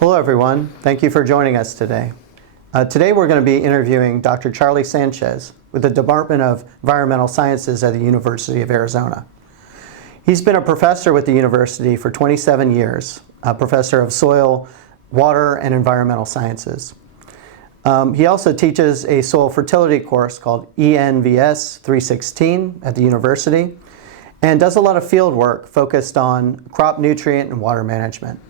Hello everyone, thank you for joining us today. Today we're going to be interviewing Dr. Charlie Sanchez with the Department of Environmental Sciences at the University of Arizona. He's been a professor with the university for 27 years, a professor of soil, water, and environmental sciences. He also teaches a soil fertility course called ENVS 316 at the university and does a lot of field work focused on crop nutrient and water management.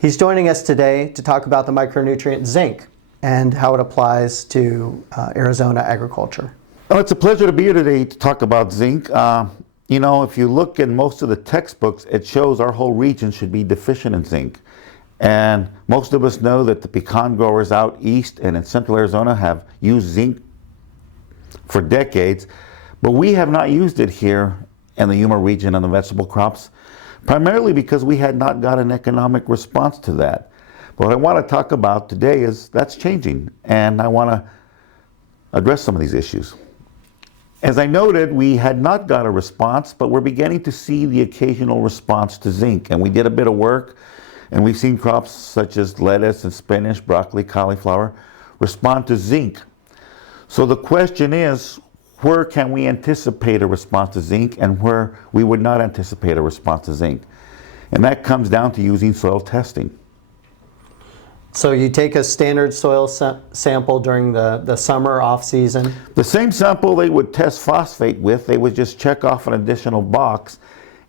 He's joining us today to talk about the micronutrient zinc and how it applies to Arizona agriculture. Well, it's a pleasure to be here today to talk about zinc. You know, if you look in most of the textbooks, it shows our whole region should be deficient in zinc. And most of us know that the pecan growers out east and in central Arizona have used zinc for decades, but we have not used it here in the Yuma region on the vegetable crops, primarily because we had not got an economic response to that. But what I want to talk about today is that's changing, and I want to address some of these issues. As I noted, we had not got a response, but we're beginning to see the occasional response to zinc. And we did a bit of work, and we've seen crops such as lettuce and spinach, broccoli, cauliflower respond to zinc. So the question is, where can we anticipate a response to zinc and where we would not anticipate a response to zinc? And that comes down to using soil testing. So you take a standard soil sample during the summer off-season? The same sample they would test phosphate with, they would just check off an additional box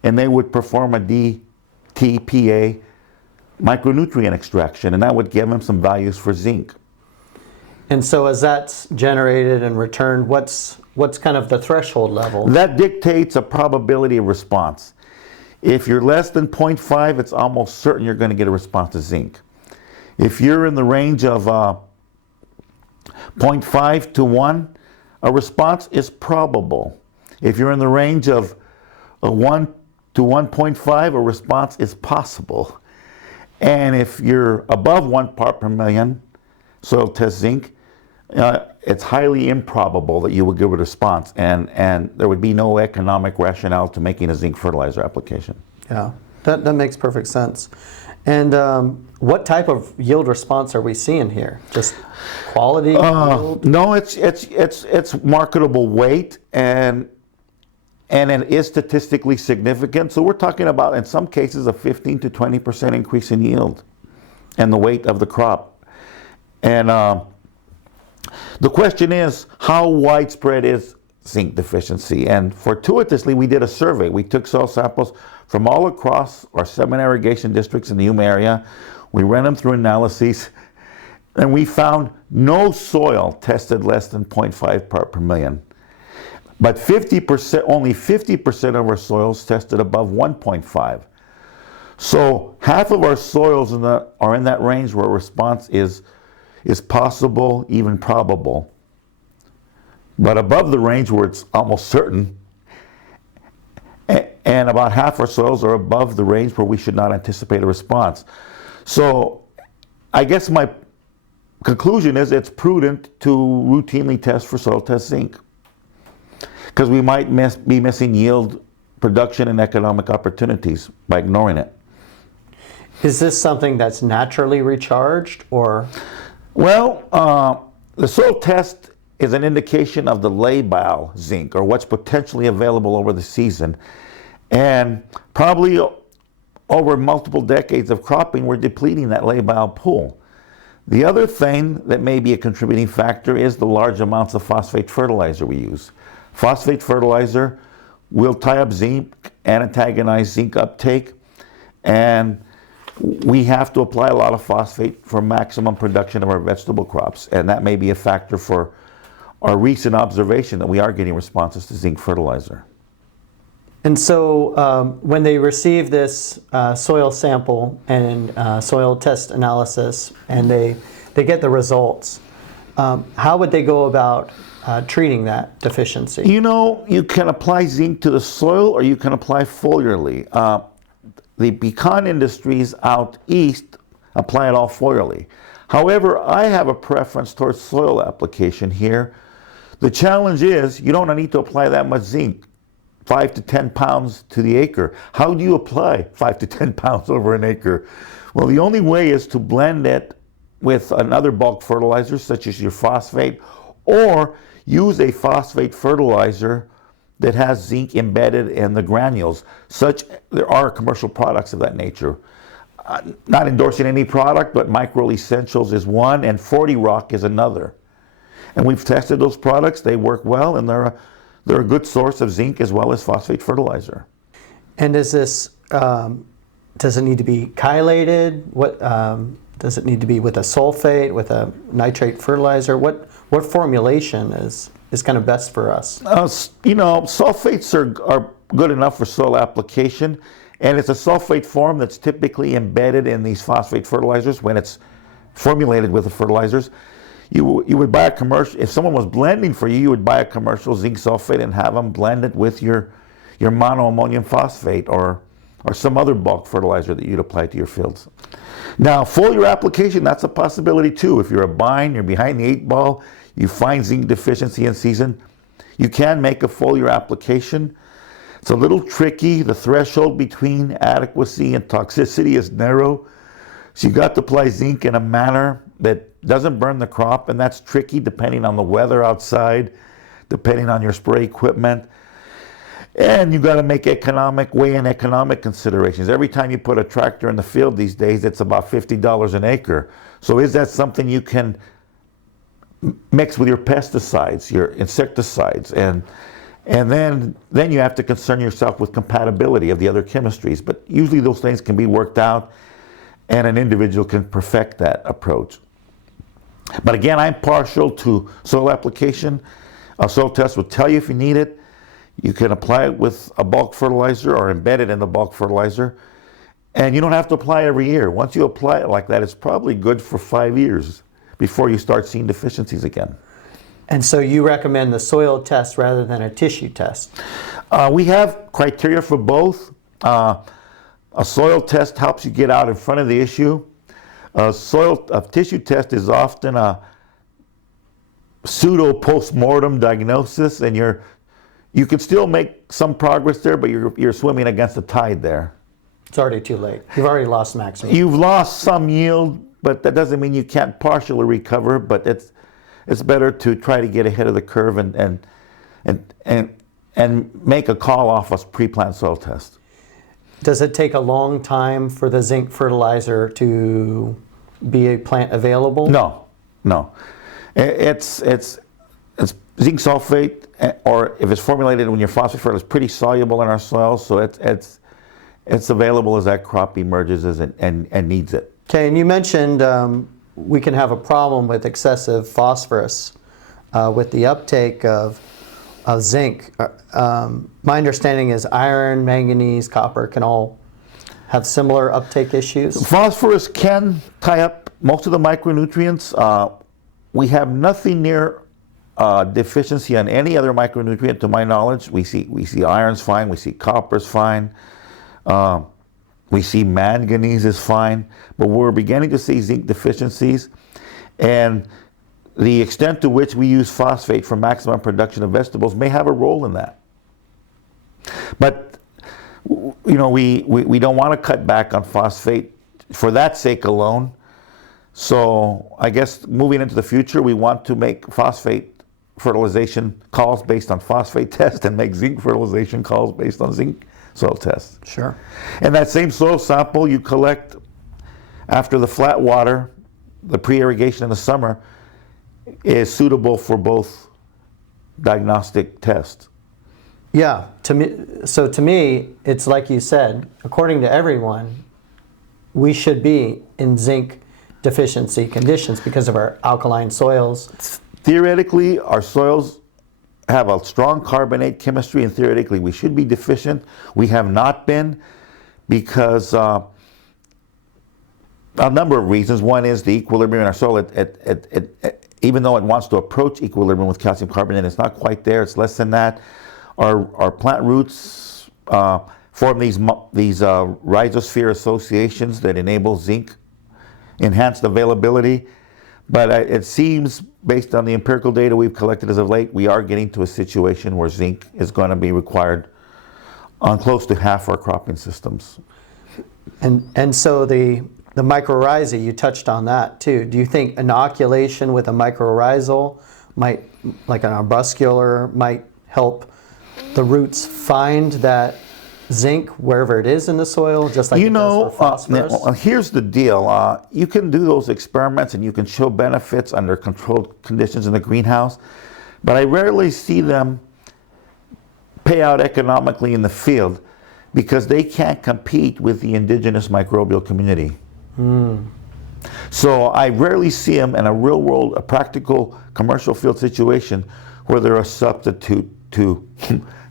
and they would perform a DTPA micronutrient extraction, and that would give them some values for zinc. And so as that's generated and returned, what's kind of the threshold level? That dictates a probability of response. If you're less than 0.5, it's almost certain you're going to get a response to zinc. If you're in the range of 0.5 to 1, a response is probable. If you're in the range of 1 to 1.5, a response is possible. And if you're above 1 part per million soil test zinc, it's highly improbable that you would give a response, and there would be no economic rationale to making a zinc fertilizer application. Yeah, that makes perfect sense. And what type of yield response are we seeing here? Just quality yield? No, it's marketable weight, and it is statistically significant. So we're talking about, in some cases, a 15 to 20% increase in yield and the weight of the crop. And the question is, how widespread is zinc deficiency? And fortuitously, we did a survey. We took soil samples from all across our 7 irrigation districts in the Yuma area. We ran them through analyses, and we found no soil tested less than 0.5 part per million. But only 50% of our soils tested above 1.5. So half of our soils are in that range where response is possible, even probable. But above the range where it's almost certain, and about half our soils are above the range where we should not anticipate a response. So I guess my conclusion is it's prudent to routinely test for soil test zinc, because we might be missing yield, production, and economic opportunities by ignoring it. Is this something that's naturally recharged, or? Well, the soil test is an indication of the labile zinc, or what's potentially available over the season. And probably over multiple decades of cropping, we're depleting that labile pool. The other thing that may be a contributing factor is the large amounts of phosphate fertilizer we use. Phosphate fertilizer will tie up zinc and antagonize zinc uptake, and we have to apply a lot of phosphate for maximum production of our vegetable crops, and that may be a factor for our recent observation that we are getting responses to zinc fertilizer. And so when they receive this soil sample and soil test analysis and they get the results, how would they go about treating that deficiency? You know, you can apply zinc to the soil or you can apply foliarly. The pecan industries out east apply it all foliarly. However, I have a preference towards soil application here. The challenge is you don't need to apply that much zinc 5 to 10 pounds to the acre. How do you apply 5 to 10 pounds over an acre? Well, the only way is to blend it with another bulk fertilizer, such as your phosphate, or use a phosphate fertilizer that has zinc embedded in the granules. There are commercial products of that nature. Not endorsing any product, but Micro Essentials is one, and 40 Rock is another. And we've tested those products; they work well, and they're a good source of zinc as well as phosphate fertilizer. And is this does it need to be chelated? What does it need to be with a sulfate, with a nitrate fertilizer? What formulation is kind of best for us? Sulfates are good enough for soil application, and it's a sulfate form that's typically embedded in these phosphate fertilizers when it's formulated with the fertilizers. You would buy a commercial, if someone was blending for you, you would buy a commercial zinc sulfate and have them blend it with your monoammonium phosphate or some other bulk fertilizer that you'd apply to your fields. Now, foliar application, that's a possibility too. If you're a bind, you're behind the 8 ball, you find zinc deficiency in season, you can make a foliar application. It's a little tricky. The threshold between adequacy and toxicity is narrow. So you got to apply zinc in a manner that doesn't burn the crop, and that's tricky depending on the weather outside, depending on your spray equipment. And you got to weigh in economic considerations. Every time you put a tractor in the field these days, it's about $50 an acre. So is that something you can mix with your pesticides, your insecticides, and then you have to concern yourself with compatibility of the other chemistries. But usually those things can be worked out, and an individual can perfect that approach. But again, I'm partial to soil application. A soil test will tell you if you need it. You can apply it with a bulk fertilizer or embed it in the bulk fertilizer. And you don't have to apply every year. Once you apply it like that, it's probably good for 5 years before you start seeing deficiencies again. And so you recommend the soil test rather than a tissue test? We have criteria for both. A soil test helps you get out in front of the issue. A tissue test is often a pseudo post-mortem diagnosis, and you can still make some progress there, but you're swimming against the tide there. It's already too late. You've already lost maximum. You've lost some yield, but that doesn't mean you can't partially recover. But it's better to try to get ahead of the curve and make a call off a pre-plant soil test. Does it take a long time for the zinc fertilizer to be a plant available? No. It's zinc sulfate, or if it's formulated when your phosphate fertilizer is pretty soluble in our soil, so it's available as that crop emerges and needs it. Okay, and you mentioned we can have a problem with excessive phosphorus with the uptake of zinc. My understanding is iron, manganese, copper can all have similar uptake issues. Phosphorus can tie up most of the micronutrients. We have nothing near deficiency on any other micronutrient to my knowledge. We see iron's fine, we see copper's fine, we see manganese is fine, but we're beginning to see zinc deficiencies, and the extent to which we use phosphate for maximum production of vegetables may have a role in that. But we don't want to cut back on phosphate for that sake alone. So I guess moving into the future, we want to make phosphate fertilization calls based on phosphate test and make zinc fertilization calls based on zinc soil tests. Sure. And that same soil sample you collect after the flat water, the pre-irrigation in the summer, is suitable for both diagnostic tests. Yeah, to me, it's like you said, according to everyone, we should be in zinc deficiency conditions because of our alkaline soils. Theoretically, our soils have a strong carbonate chemistry, and theoretically we should be deficient. We have not been because a number of reasons. One is the equilibrium in our soil. Even though it wants to approach equilibrium with calcium carbonate, it's not quite there. It's less than that. Our plant roots form these rhizosphere associations that enable zinc enhanced availability. But it seems, based on the empirical data we've collected as of late, we are getting to a situation where zinc is going to be required on close to half our cropping systems. And so the mycorrhizae, you touched on that too. Do you think inoculation with a mycorrhizal might, like an arbuscular, might help the roots find that zinc wherever it is in the soil, just like it does for phosphorus? Here's the deal. You can do those experiments and you can show benefits under controlled conditions in the greenhouse, but I rarely see them pay out economically in the field because they can't compete with the indigenous microbial community. So I rarely see them in a real world, a practical commercial field situation where they're a substitute to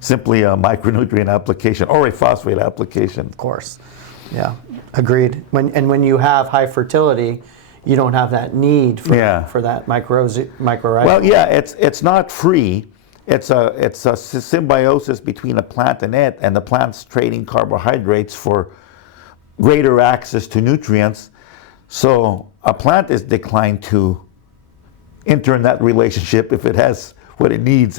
simply a micronutrient application or a phosphate application. Of course, yeah, agreed. When you have high fertility, you don't have that need for that mycorrhizal. Well, yeah, it's not free. It's a symbiosis between a plant and it, and the plant's trading carbohydrates for greater access to nutrients. So a plant is declined to enter in that relationship if it has what it needs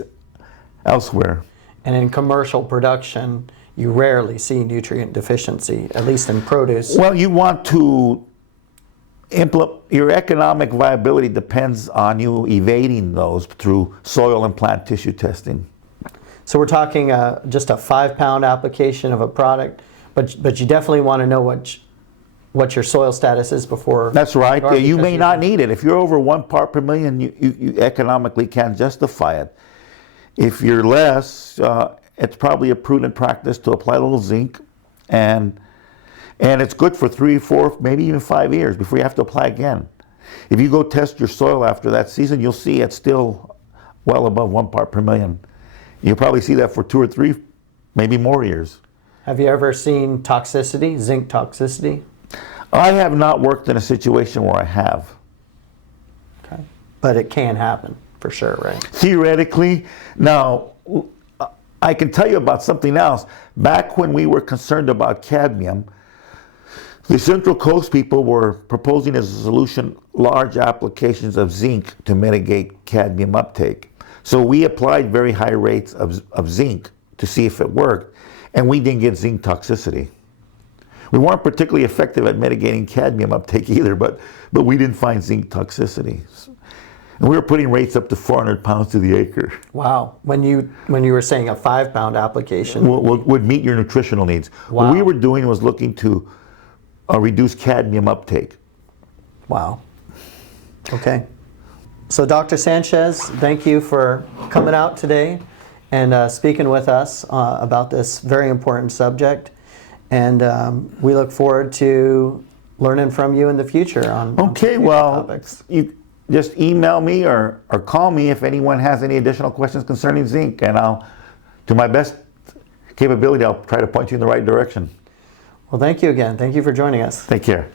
elsewhere. And in commercial production, you rarely see nutrient deficiency, at least in produce. Well, you want to implement, your economic viability depends on you evading those through soil and plant tissue testing. So we're talking just a 5-pound application of a product, but you definitely want to know what your soil status is before. That's right. You may not need it. If you're over 1 part per million, you economically can't justify it. If you're less, it's probably a prudent practice to apply a little zinc, and it's good for 3, 4, maybe even 5 years before you have to apply again. If you go test your soil after that season, you'll see it's still well above 1 part per million. You'll probably see that for 2 or 3, maybe more years. Have you ever seen toxicity, zinc toxicity? I have not worked in a situation where I have. Okay. But it can happen, for sure, right? Theoretically. Now, I can tell you about something else. Back when we were concerned about cadmium, the Central Coast people were proposing as a solution large applications of zinc to mitigate cadmium uptake. So we applied very high rates of zinc to see if it worked, and we didn't get zinc toxicity. We weren't particularly effective at mitigating cadmium uptake either, but we didn't find zinc toxicity. And we were putting rates up to 400 pounds to the acre. Wow. When you were saying a 5-pound application would meet your nutritional needs. Wow. What we were doing was looking to reduce cadmium uptake. Wow. Okay. So Dr. Sanchez, thank you for coming out today and speaking with us about this very important subject. And we look forward to learning from you in the future on future topics. You just email me or call me if anyone has any additional questions concerning zinc, and I'll, to my best capability, I'll try to point you in the right direction. Well, thank you again. Thank you for joining us. Take care.